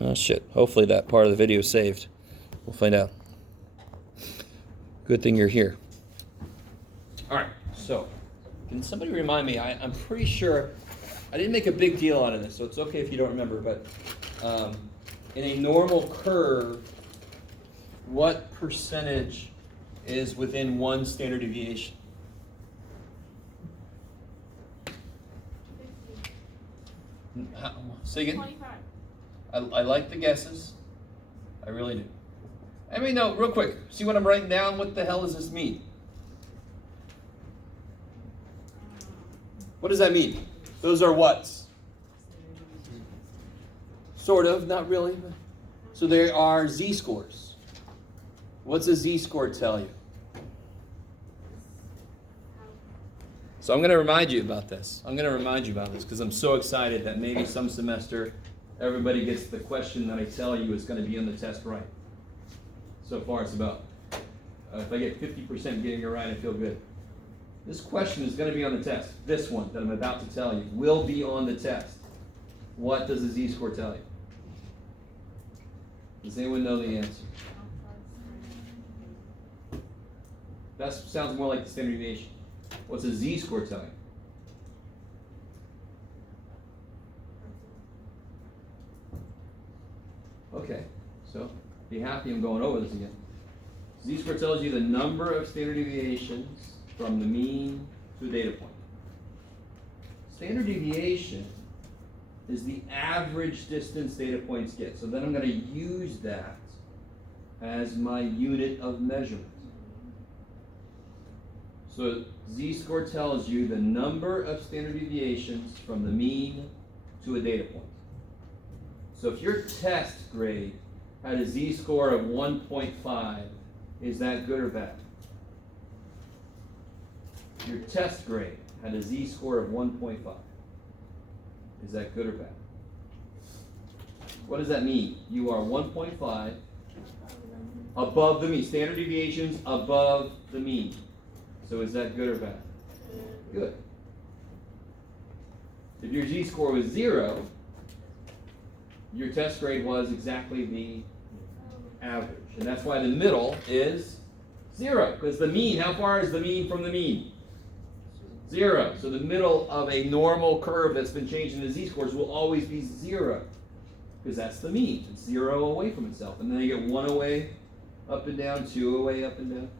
Oh shit, hopefully that part of the video is saved. We'll find out. Good thing you're here. Alright, so, can somebody remind me, I'm pretty sure, I didn't make a big deal out of this, so it's okay if you don't remember, but in a normal curve, what percentage is within one standard deviation? 50. Say again? 25. I like the guesses. I really do. I mean, no, real quick. See what I'm writing down? What the hell does this mean? What does that mean? Those are whats? Sort of, not really. So there are z-scores. What's a z-score tell you? So I'm going to remind you about this. Because I'm so excited that maybe some semester everybody gets the question that I tell you is going to be on the test right. So far it's about, if I get 50% getting it right, I feel good. This question is going to be on the test. This one that I'm about to tell you will be on the test. What does the z-score tell you? Does anyone know the answer? That sounds more like the standard deviation. What's a z-score tell you? Okay, so be happy I'm going over this again. Z-score tells you the number of standard deviations from the mean to a data point. Standard deviation is the average distance data points get. So then I'm going to use that as my unit of measurement. So z-score tells you the number of standard deviations from the mean to a data point. So if your test grade had a z-score of 1.5, is that good or bad? Your test grade had a z-score of 1.5. Is that good or bad? What does that mean? You are 1.5 above the mean. Standard deviations above the mean. So is that good or bad? Good. If your z-score was 0, your test grade was exactly the average. And that's why the middle is 0. Because the mean, how far is the mean from the mean? 0. So the middle of a normal curve that's been changed into z-scores will always be 0. Because that's the mean. It's 0 away from itself. And then you get 1 away, up and down, 2 away, up and down.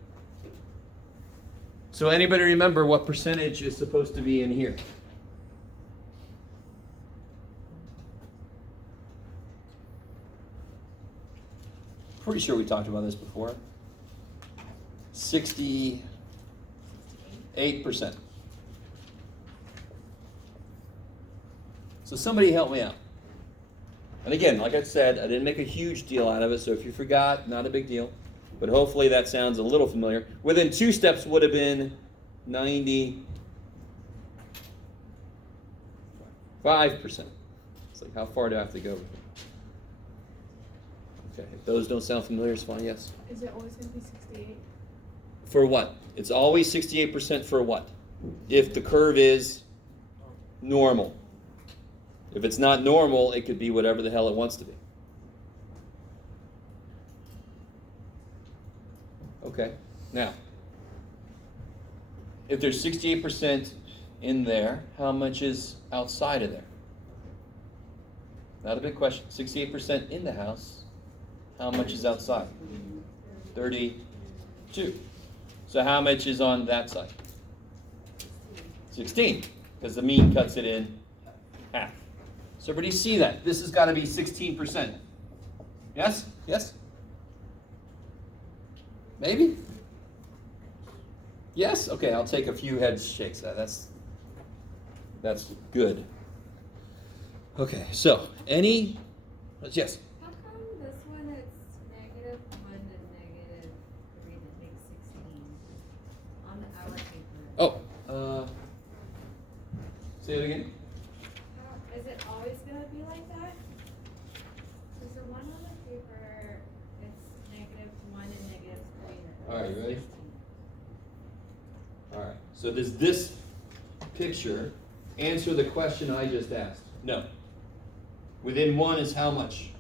So anybody remember what percentage is supposed to be in here? Pretty sure we talked about this before. 68%. So somebody help me out. And again, like I said, I didn't make a huge deal out of it, so if you forgot, not a big deal. But hopefully that sounds a little familiar. Within 2 steps would have been 95%. It's like, how far do I have to go? Okay, if those don't sound familiar, it's fine, yes. Is it always going to be 68? For what? It's always 68% for what? If the curve is normal. If it's not normal, it could be whatever the hell it wants to be. Okay, now, if there's 68% in there, how much is outside of there? Not a big question. 68% in the house, how much is outside? 32. So how much is on that side? 16, because the mean cuts it in half. So everybody see that? This has got to be 16%. Yes? Yes? Maybe? Yes? Okay, I'll take a few head shakes. That's good. Okay, so yes? How come this one it's -1 to -3 that makes 16 on our paper? Oh, say it again. Is it always going to be like that? Because the one on the paper, it's -1 and -3. All right, you ready? All right, so does this picture answer the question I just asked? No. Within 1 is how much?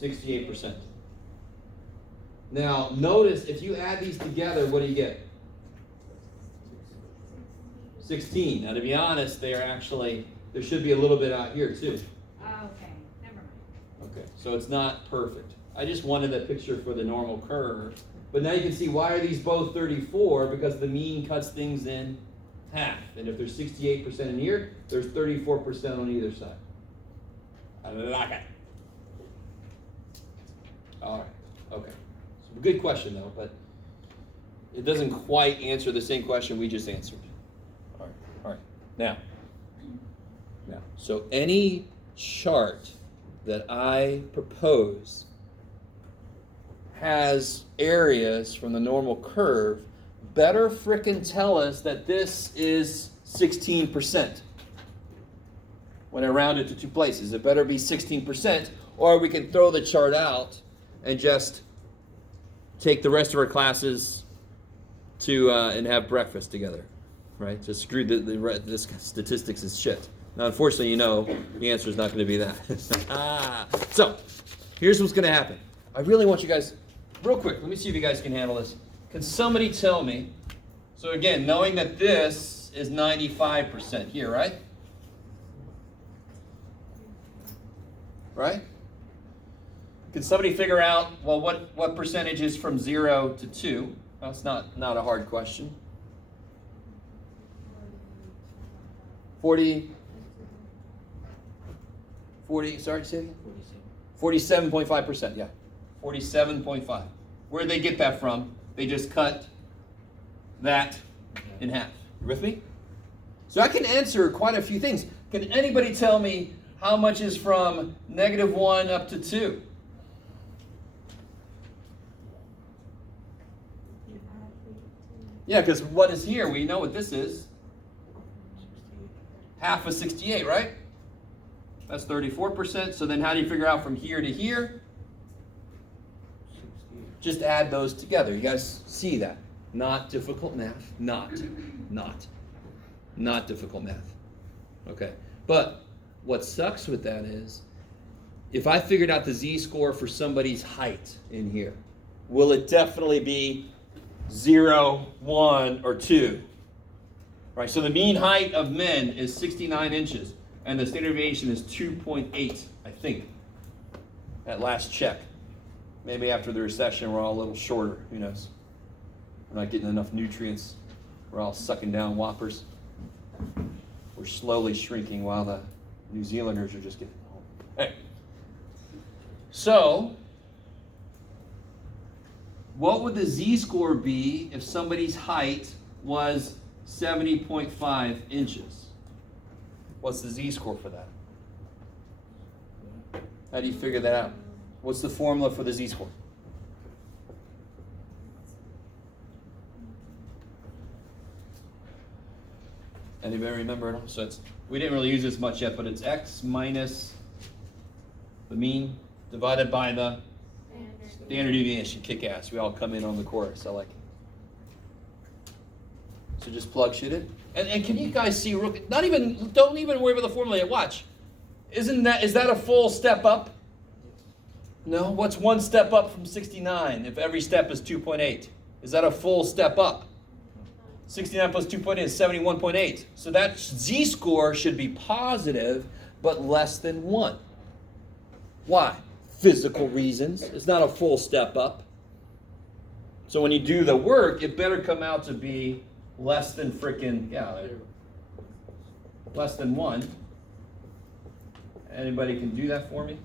68%. Now, notice if you add these together, what do you get? 16. Now, to be honest, they are actually, there should be a little bit out here too. Okay, never mind. Okay, so it's not perfect. I just wanted a picture for the normal curve. But now you can see why are these both 34? Because the mean cuts things in half. And if there's 68% in here, there's 34% on either side. I like it. All right, okay. So good question though, but it doesn't quite answer the same question we just answered. All right. Now, so any chart that I propose has areas from the normal curve, better frickin' tell us that this is 16%. When I round it to two places, it better be 16%, or we can throw the chart out and just take the rest of our classes to and have breakfast together, right? Just screw this statistics is shit. Now, unfortunately, you know the answer is not going to be that. So, here's what's going to happen. I really want you guys, real quick, let me see if you guys can handle this. Can somebody tell me, so again, knowing that this is 95% here, right? Right? Can somebody figure out, well, what percentage is from 0 to 2? That's not a hard question. 40, sorry, say it again? 47.5%, yeah. 47.5. Where'd they get that from? They just cut that in half. You with me? So I can answer quite a few things. Can anybody tell me how much is from -1 up to 2? Yeah, because what is here? We know what this is. Half of 68, right? That's 34%. So then how do you figure out from here to here? Just add those together. You guys see that? Not difficult math. Not difficult math. Okay. But what sucks with that is, if I figured out the z-score for somebody's height in here, will it definitely be 0, 1, or 2? Right, so the mean height of men is 69 inches, and the standard deviation is 2.8, I think, at last check. Maybe after the recession, we're all a little shorter. Who knows? We're not getting enough nutrients. We're all sucking down whoppers. We're slowly shrinking while the New Zealanders are just getting home. Hey. So, what would the z-score be if somebody's height was 70.5 inches? What's the z-score for that? How do you figure that out? What's the formula for the z-score? Anybody remember it? So we didn't really use this much yet, but it's x minus the mean divided by the standard deviation. Kick ass. We all come in on the chorus. I like it. So just plug shit in. And can you guys see, don't even worry about the formula yet. Watch. Is that a full step up? No. What's one step up from 69 if every step is 2.8? Is that a full step up? 69 plus 2.8 is 71.8. So that z-score should be positive, but less than 1. Why? Physical reasons. It's not a full step up. So when you do the work, it better come out to be less than less than 1. Anybody can do that for me?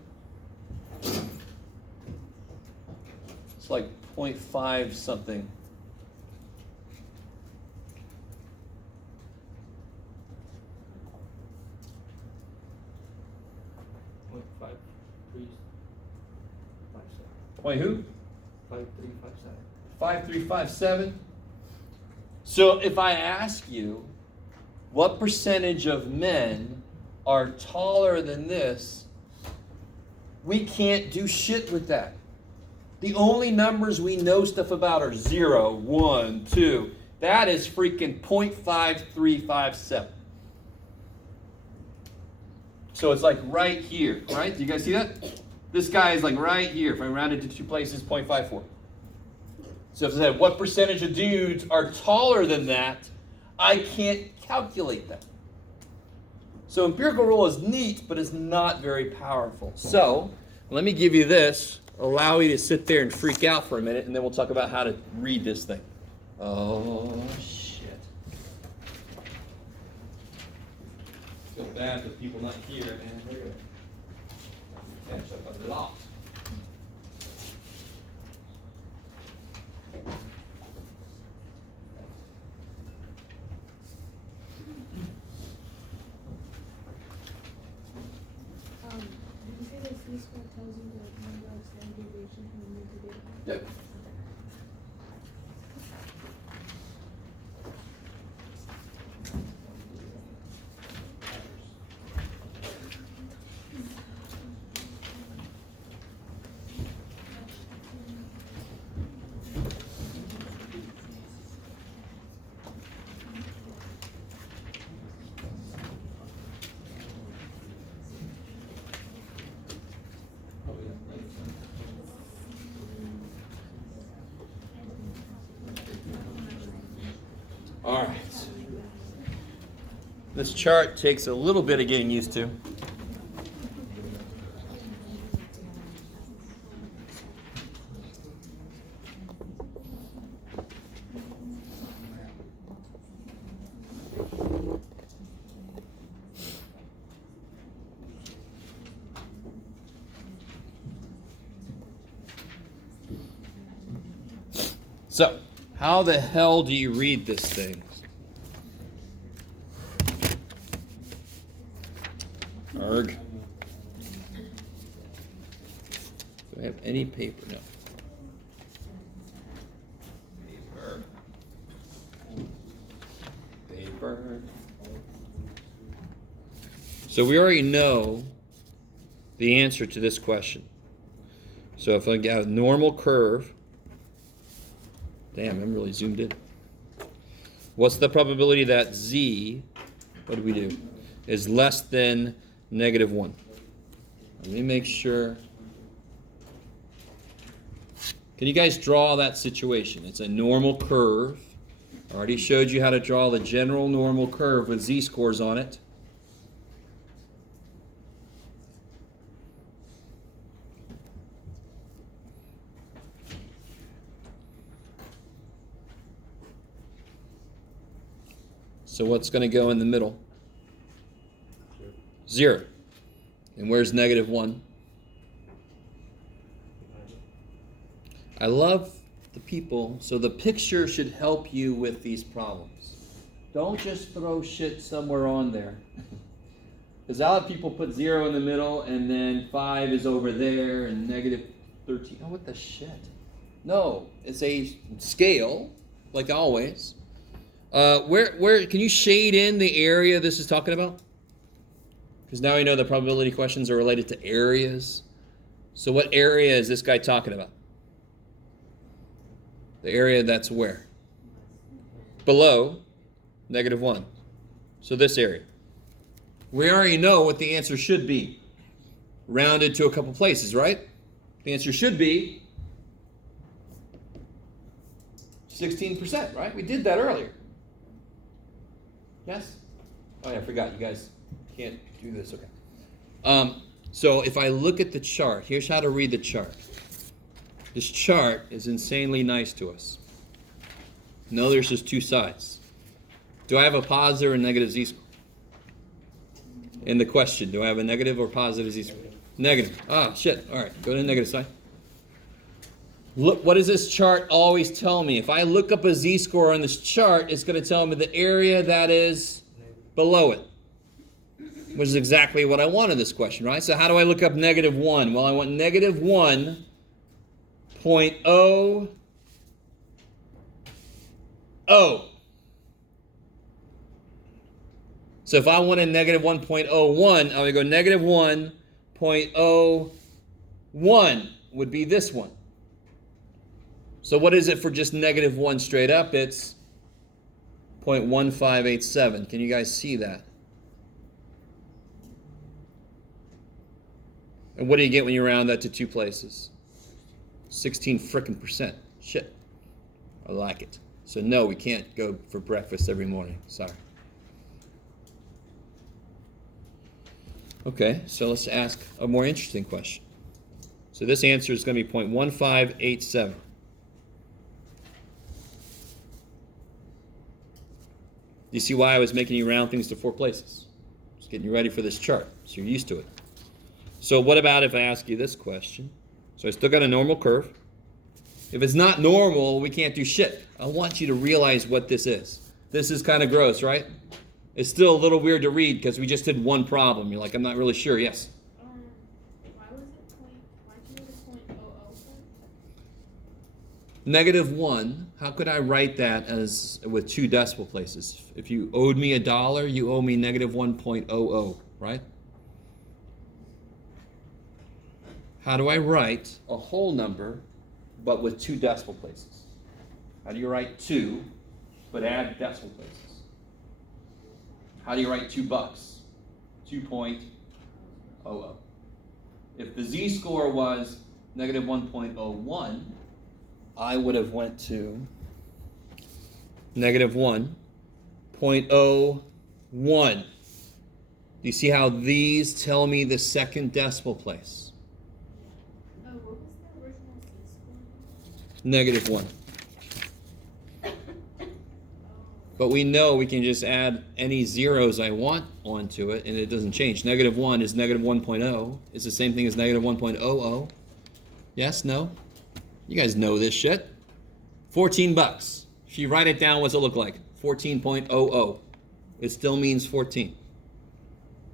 It's like 0.5 something. Point who? 5357. 5357. So if I ask you, what percentage of men are taller than this, we can't do shit with that. The only numbers we know stuff about are 0, 1, 2. That is freaking 0.5357. So it's like right here, right? Do you guys see that? This guy is like right here. If I round it to 2 places, 0.54. So if I said, what percentage of dudes are taller than that, I can't calculate that. So empirical rule is neat, but it's not very powerful. So let me give you this, allow you to sit there and freak out for a minute, and then we'll talk about how to read this thing. Oh, shit. Feel bad for people not here, man. They're gonna catch up a lot. Did you say that C-square tells you the number of standard deviation from the mean to data? Yep. All right. This chart takes a little bit of getting used to. So, how the hell do you read this thing? Arg. Do I have any paper? No. Paper. So we already know the answer to this question. So if I got a normal curve, damn, I'm really zoomed in. What's the probability that z, what do we do, is less than -1? Let me make sure. Can you guys draw that situation? It's a normal curve. I already showed you how to draw the general normal curve with z-scores on it. So what's going to go in the middle? 0. And where's -1? I love the people, so the picture should help you with these problems. Don't just throw shit somewhere on there. Because a lot of people put 0 in the middle, and then 5 is over there, and -13. Oh, what the shit? No, it's a scale, like always. Where can you shade in the area this is talking about? Because now we know the probability questions are related to areas. So what area is this guy talking about? The area that's where? Below -1. So this area. We already know what the answer should be. Rounded to a couple places, right? The answer should be 16%, right? We did that earlier. Yes? Oh, yeah, I forgot. You guys can't do this. Okay. So if I look at the chart, here's how to read the chart. This chart is insanely nice to us. No, there's just two sides. Do I have a positive or negative z-score? In the question, do I have a negative or positive z-score? Negative. Ah, shit. All right, go to the negative side. Look, what does this chart always tell me? If I look up a z-score on this chart, it's going to tell me the area that is below it, which is exactly what I want in this question, right? So how do I look up -1? Well, I want -1.00. So if I wanted -1.01, I would go -1.01 would be this one. So what is it for just -1 straight up? It's 0.1587. Can you guys see that? And what do you get when you round that to two places? 16 frickin' percent. Shit. I like it. So no, we can't go for breakfast every morning. Sorry. Okay, so let's ask a more interesting question. So this answer is going to be 0.1587. You see why I was making you round things to four places? Just getting you ready for this chart, so you're used to it. So what about if I ask you this question? So I still got a normal curve. If it's not normal, we can't do shit. I want you to realize what this is. This is kind of gross, right? It's still a little weird to read because we just did one problem. You're like, I'm not really sure. Yes? Why was it why'd you make it -1. How could I write that as with two decimal places? If you owed me $1, you owe me -1.00, right? How do I write a whole number but with two decimal places? How do you write 2 but add decimal places? How do you write $2? 2.00. If the z-score was -1.01, I would have went to -1.01. Do you see how these tell me the second decimal place? Oh, what was the original -1. But we know we can just add any zeros I want onto it, and it doesn't change. -1 is -1.0. It's the same thing as -1.00. Yes? No? You guys know this shit. $14. If you write it down, what's it look like? 14.00. It still means 14.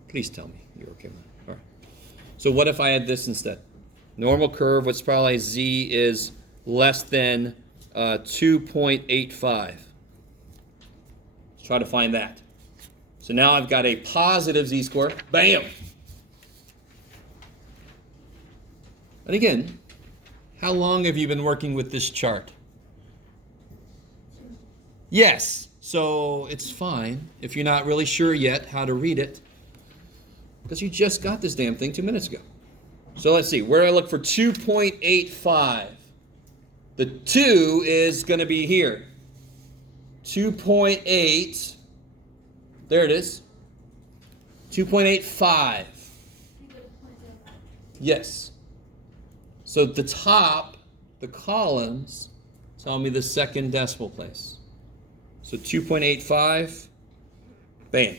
Please tell me you're okay with that. All right. So what if I had this instead? Normal curve, what's probably z is less than 2.85. Let's try to find that. So now I've got a positive z-score. Bam! And again, how long have you been working with this chart? Yes. So it's fine if you're not really sure yet how to read it, because you just got this damn thing 2 minutes ago. So let's see. Where do I look for 2.85? The 2 is going to be here. 2.8. There it is. 2.85. Yes. So the top, the columns, tell me the second decimal place. So 2.85, bam.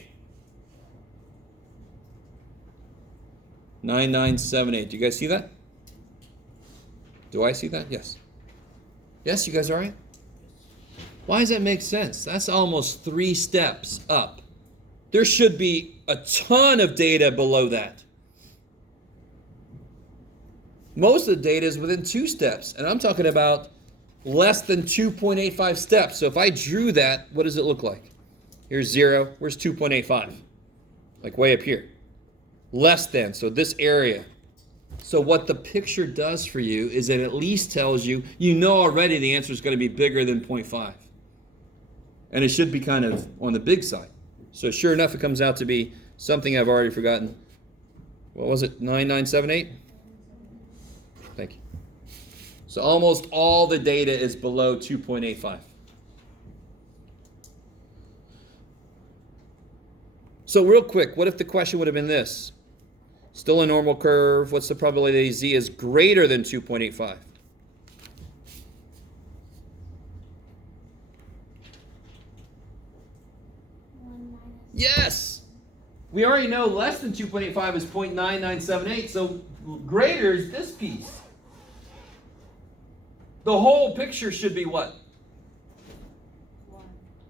9978. Do you guys see that? Do I see that? Yes. Yes, you guys all right? Why does that make sense? That's almost 3 steps up. There should be a ton of data below that. Most of the data is within 2 steps, and I'm talking about less than 2.85 steps. So if I drew that, what does it look like? Here's 0. Where's 2.85? Like way up here. Less than, so this area. So what the picture does for you is it at least tells you, you know already the answer is going to be bigger than 0.5. And it should be kind of on the big side. So sure enough, it comes out to be something I've already forgotten. What was it? 9978? Thank you. So almost all the data is below 2.85. So real quick, what if the question would have been this? Still a normal curve. What's the probability z is greater than 2.85? Yes! We already know less than 2.85 is 0.9978, so greater is this piece. The whole picture should be what? 1.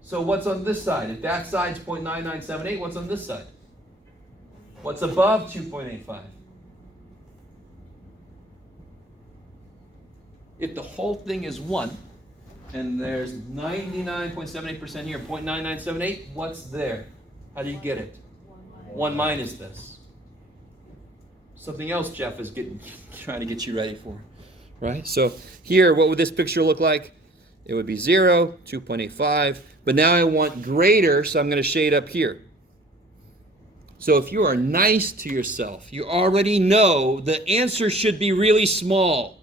So what's on this side? If that side's 0.9978, what's on this side? What's above 2.85? If the whole thing is 1, and there's 99.78% here, 0.9978, what's there? How do you get it? 1 minus this. Something else Jeff is trying to get you ready for. Right? So here, what would this picture look like? It would be 0, 2.85, but now I want greater, so I'm going to shade up here. So if you are nice to yourself, you already know the answer should be really small.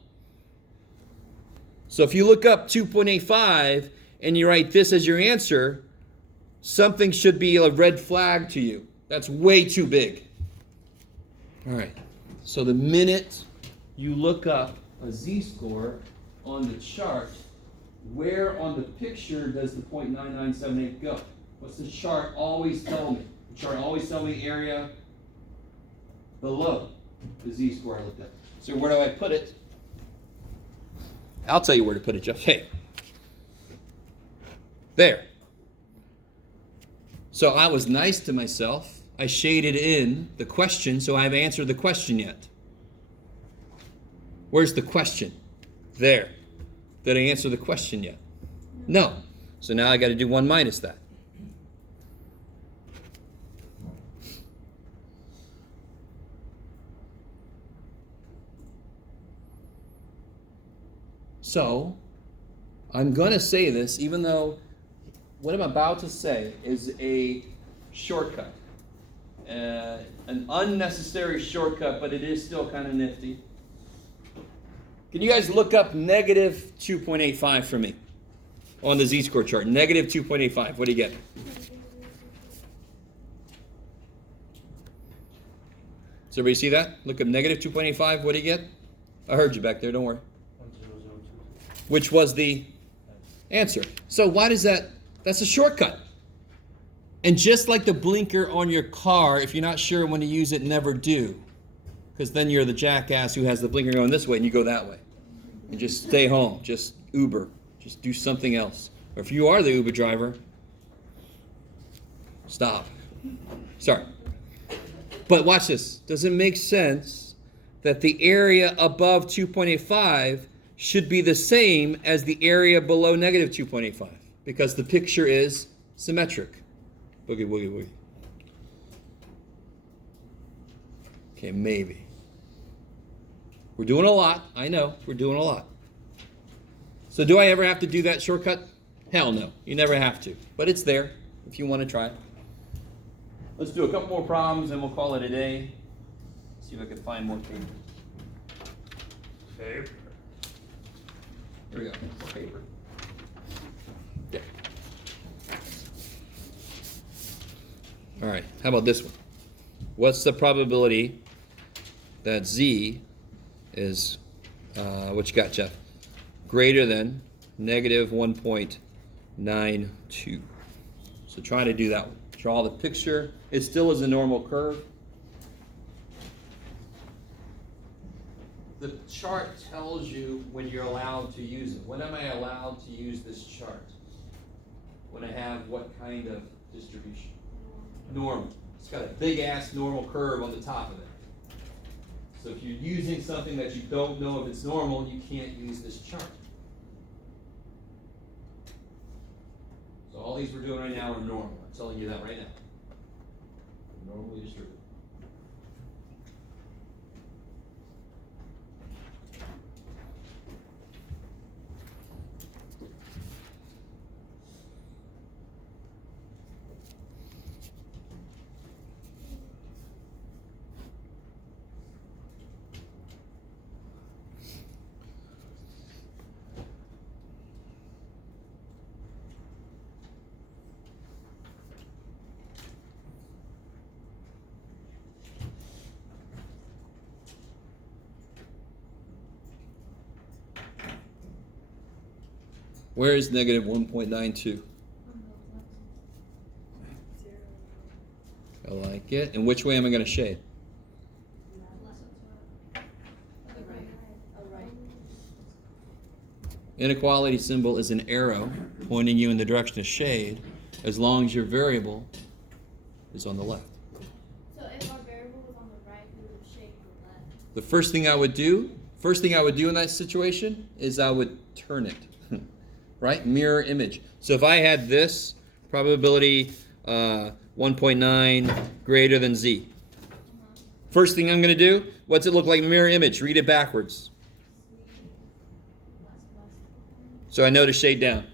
So if you look up 2.85 and you write this as your answer, something should be a red flag to you. That's way too big. All right. So the minute you look up a z-score on the chart, where on the picture does the 0.9978 go? What's the chart always tell me? The chart always tell me area below the z-score I looked at. So where do I put it? I'll tell you where to put it, Jeff. Hey. There. So I was nice to myself. I shaded in the question, so I've answered the question yet. Where's the question? There. Did I answer the question yet? No. So now I got to do 1 minus that. So, I'm going to say this, even though what I'm about to say is a shortcut. An unnecessary shortcut, but it is still kind of nifty. Can you guys look up negative 2.85 for me on the z-score chart? Negative 2.85. What do you get? Does everybody see that? Look up negative 2.85. What do you get? I heard you back there. Don't worry. 1002. Which was the answer. So why does that? That's a shortcut. And just like the blinker on your car, if you're not sure when to use it, never do. Because then you're the jackass who has the blinker going this way and you go that way. And just stay home. Just Uber. Just do something else. Or if you are the Uber driver, stop. Sorry. But watch this. Does it make sense that the area above 2.85 should be the same as the area below negative 2.85? Because the picture is symmetric. Boogie, woogie, woogie. Okay, maybe. We're doing a lot. I know. We're doing a lot. So do I ever have to do that shortcut? Hell no. You never have to. But it's there if you want to try it. Let's do a couple more problems and we'll call it a day. See if I can find more paper. Paper. Here we go. More paper. Yeah. All right. How about this one? What's the probability that z is, what you got, Jeff? Greater than negative 1.92. So try to do that one. Draw the picture. It still is a normal curve. The chart tells you when you're allowed to use it. When am I allowed to use this chart? When I have what kind of distribution? Normal. It's got a big ass normal curve on the top of it. So if you're using something that you don't know if it's normal, you can't use this chart. So all these we're doing right now are normal. I'm telling you that right now. Normally distributed. Where is negative 1.92? I like it. And which way am I going to shade? Inequality symbol is an arrow pointing you in the direction of shade as long as your variable is on the left. So if our variable was on the right, we would shade the left. The first thing I would do in that situation is I would turn it. Right? Mirror image. So if I had this probability 1.9 greater than z. First thing I'm going to do, what's it look like mirror image? Read it backwards. So I know to shade down.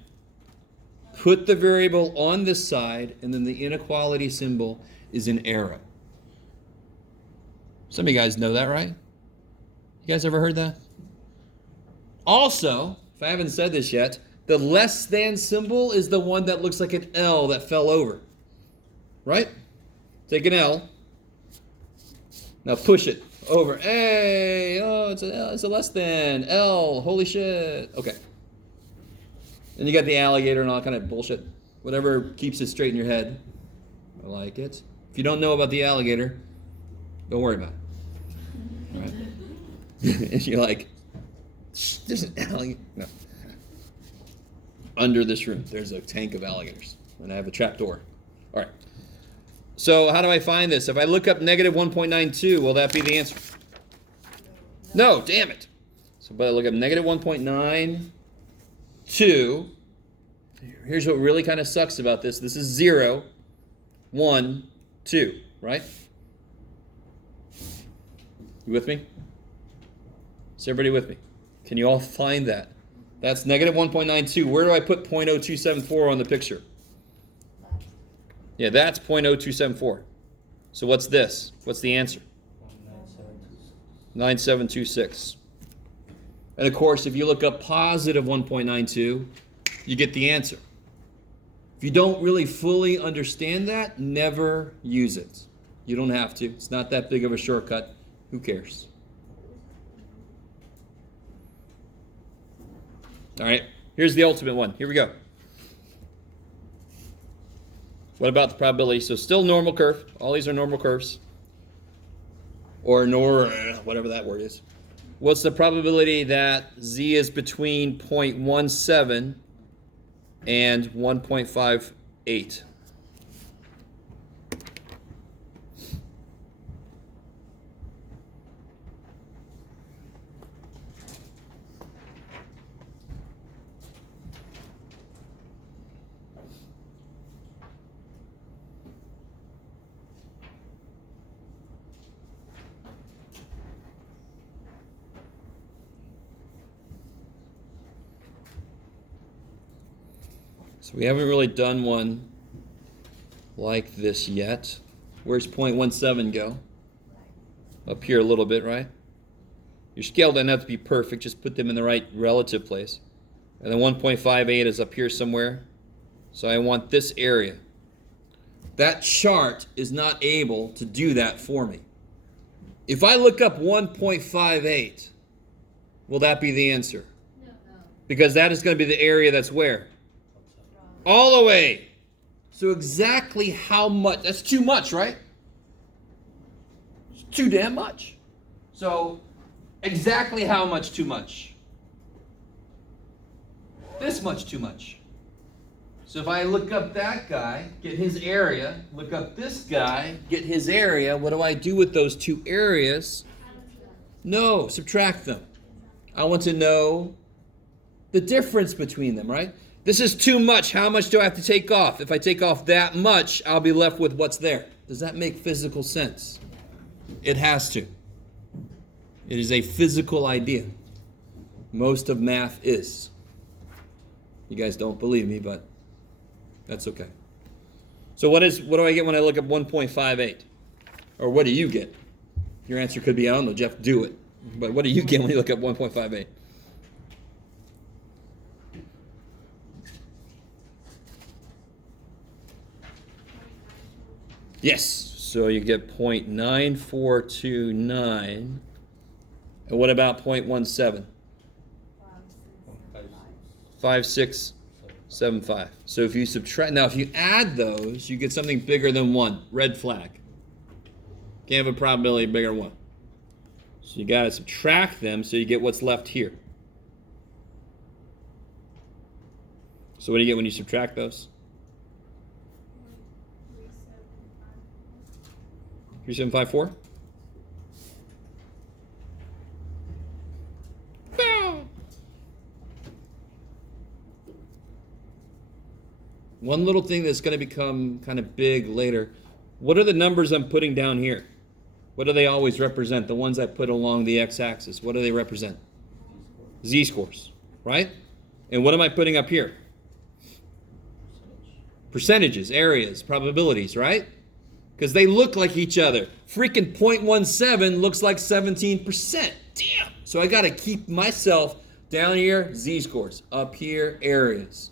Put the variable on this side, and then the inequality symbol is an arrow. Some of you guys know that, right? You guys ever heard that? Also, if I haven't said this yet, the less than symbol is the one that looks like an L that fell over. Right? Take an L. Now push it over. Hey, oh, it's a less than. L, holy shit. Okay. Then you got the alligator and all kind of bullshit. Whatever keeps it straight in your head. I like it. If you don't know about the alligator, don't worry about it. All right? And you're like, there's an alligator. No. Under this room, there's a tank of alligators. And I have a trap door. All right. So how do I find this? If I look up negative 1.92, will that be the answer? No, damn it. So but I look up negative 1.92. Here's what really kind of sucks about this. This is 0, 1, 2, right? You with me? Is everybody with me? Can you all find that? That's negative 1.92. Where do I put 0.0274 on the picture? Yeah, that's 0.0274. So what's this? What's the answer? 9726. And of course, if you look up positive 1.92, you get the answer. If you don't really fully understand that, never use it. You don't have to. It's not that big of a shortcut. Who cares? All right, here's the ultimate one. Here we go. What about the probability? So still normal curve. All these are normal curves. Or whatever that word is. What's the probability that z is between 0.17 and 1.58? So we haven't really done one like this yet. Where's 0.17 go? Up here a little bit, right? Your scale doesn't have to be perfect. Just put them in the right relative place. And then 1.58 is up here somewhere. So I want this area. That chart is not able to do that for me. If I look up 1.58, will that be the answer? No. Because that is going to be the area that's where? All the way. So exactly how much? That's too much, right? It's too damn much. So exactly how much too much? This much too much. So if I look up that guy, get his area, look up this guy, get his area, what do I do with those two areas? No, subtract them. I want to know the difference between them, right? This is too much. How much do I have to take off? If I take off that much, I'll be left with what's there. Does that make physical sense? It has to. It is a physical idea. Most of math is. You guys don't believe me, but that's okay. So what do I get when I look up 1.58? Or what do you get? Your answer could be, I don't know, Jeff, do it. But what do you get when you look up 1.58? Yes, so you get 0.9429. And what about 0.17? 5675. So if you subtract, now if you add those, you get something bigger than 1. Red flag. Can't have a probability bigger than 1. So you got to subtract them so you get what's left here. So what do you get when you subtract those? 3754? One little thing that's going to become kind of big later. What are the numbers I'm putting down here? What do they always represent? The ones I put along the x-axis. What do they represent? Z-scores, right? And what am I putting up here? Percentages, areas, probabilities, right? because they look like each other. Freaking 0.17 looks like 17%. Damn. So I got to keep myself down here, z-scores. Up here, areas.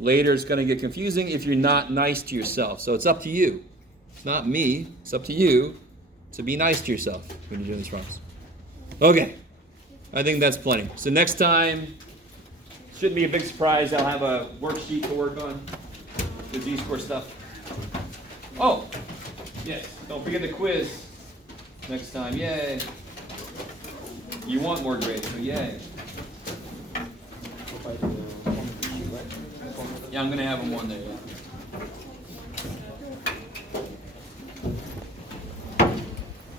Later, it's going to get confusing if you're not nice to yourself. So it's up to you. It's not me. It's up to you to be nice to yourself when you're doing this wrong. Okay. I think that's plenty. So next time, shouldn't be a big surprise. I'll have a worksheet to work on. The z-score stuff. Oh, yes. Don't forget the quiz next time. Yay. You want more grades, so yay. Yeah, I'm going to have them on there. Yeah.